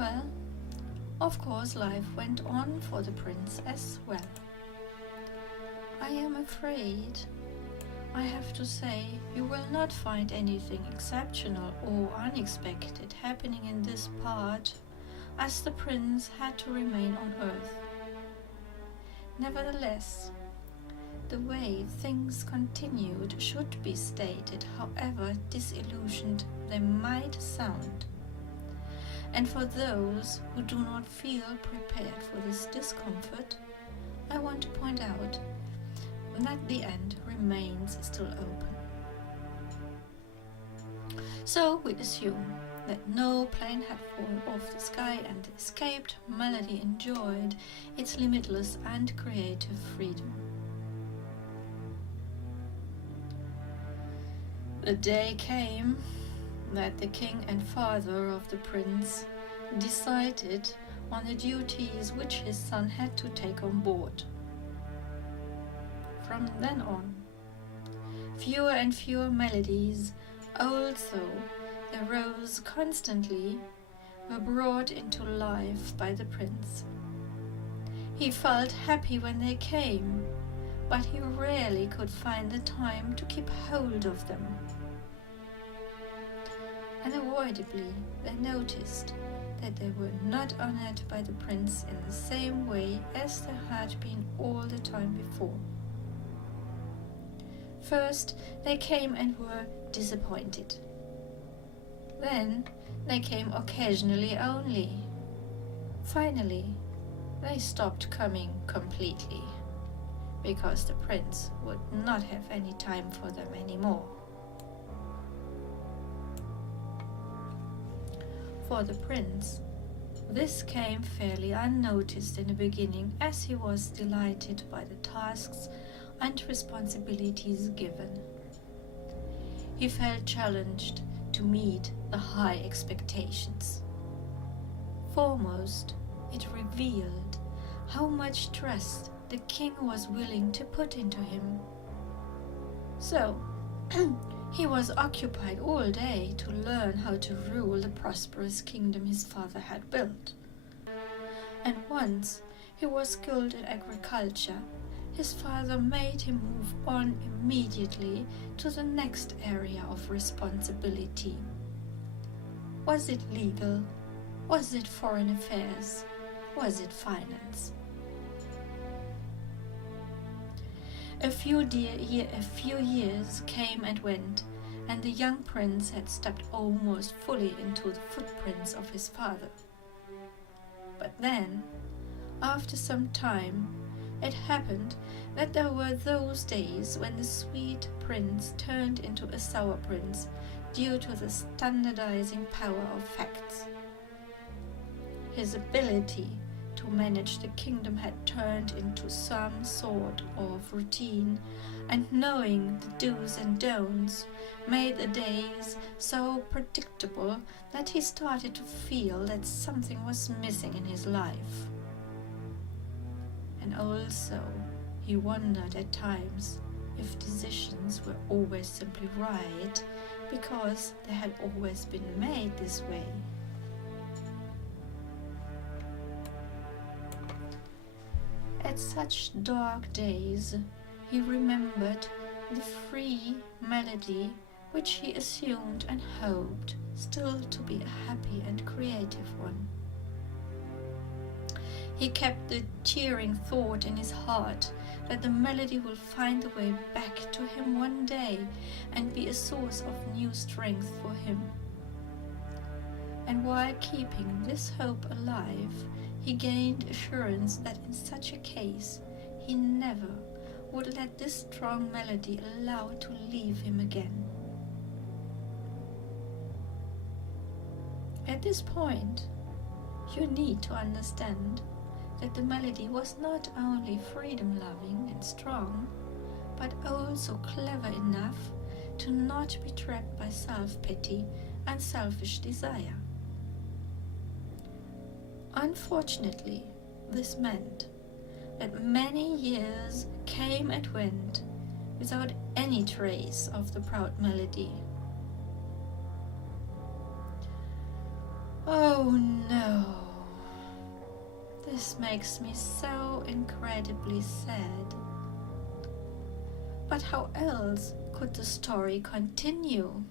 Well, of course life went on for the prince as well. I am afraid, I have to say, you will not find anything exceptional or unexpected happening in this part, as the prince had to remain on Earth. Nevertheless, the way things continued should be stated, however disillusioned they might sound. And for those who do not feel prepared for this discomfort, I want to point out that the end remains still open. So we assume that no plane had fallen off the sky and the escaped Melody enjoyed its limitless and creative freedom. The day came that the king and father of the prince decided on the duties which his son had to take on board. From then on, fewer and fewer melodies, although they rose constantly, were brought into life by the prince. He felt happy when they came, but he rarely could find the time to keep hold of them. Unavoidably, they noticed that they were not honored by the prince in the same way as they had been all the time before. First, they came and were disappointed. Then, they came occasionally only. Finally, they stopped coming completely, because the prince would not have any time for them anymore. For the prince, this came fairly unnoticed in the beginning, as he was delighted by the tasks and responsibilities given. He felt challenged to meet the high expectations. Foremost, it revealed how much trust the king was willing to put into him. So, he was occupied all day to learn how to rule the prosperous kingdom his father had built. And once he was skilled in agriculture, his father made him move on immediately to the next area of responsibility. Was it legal? Was it foreign affairs? Was it finance? A few years came and went, and the young prince had stepped almost fully into the footprints of his father. But then, after some time, it happened that there were those days when the sweet prince turned into a sour prince due to the standardizing power of facts. His ability to manage the kingdom had turned into some sort of routine, and knowing the do's and don'ts made the days so predictable that he started to feel that something was missing in his life. And also, he wondered at times if decisions were always simply right, because they had always been made this way. At such dark days, he remembered the free melody which he assumed and hoped still to be a happy and creative one. He kept the cheering thought in his heart that the melody will find the way back to him one day and be a source of new strength for him. And while keeping this hope alive, he gained assurance that in such a case, he never would let this strong melody allow it to leave him again. At this point, you need to understand that the melody was not only freedom-loving and strong, but also clever enough to not be trapped by self-pity and selfish desire. Unfortunately, this meant that many years came and went without any trace of the proud melody. Oh, Oh no. This makes me so incredibly sad. But how else could the story continue?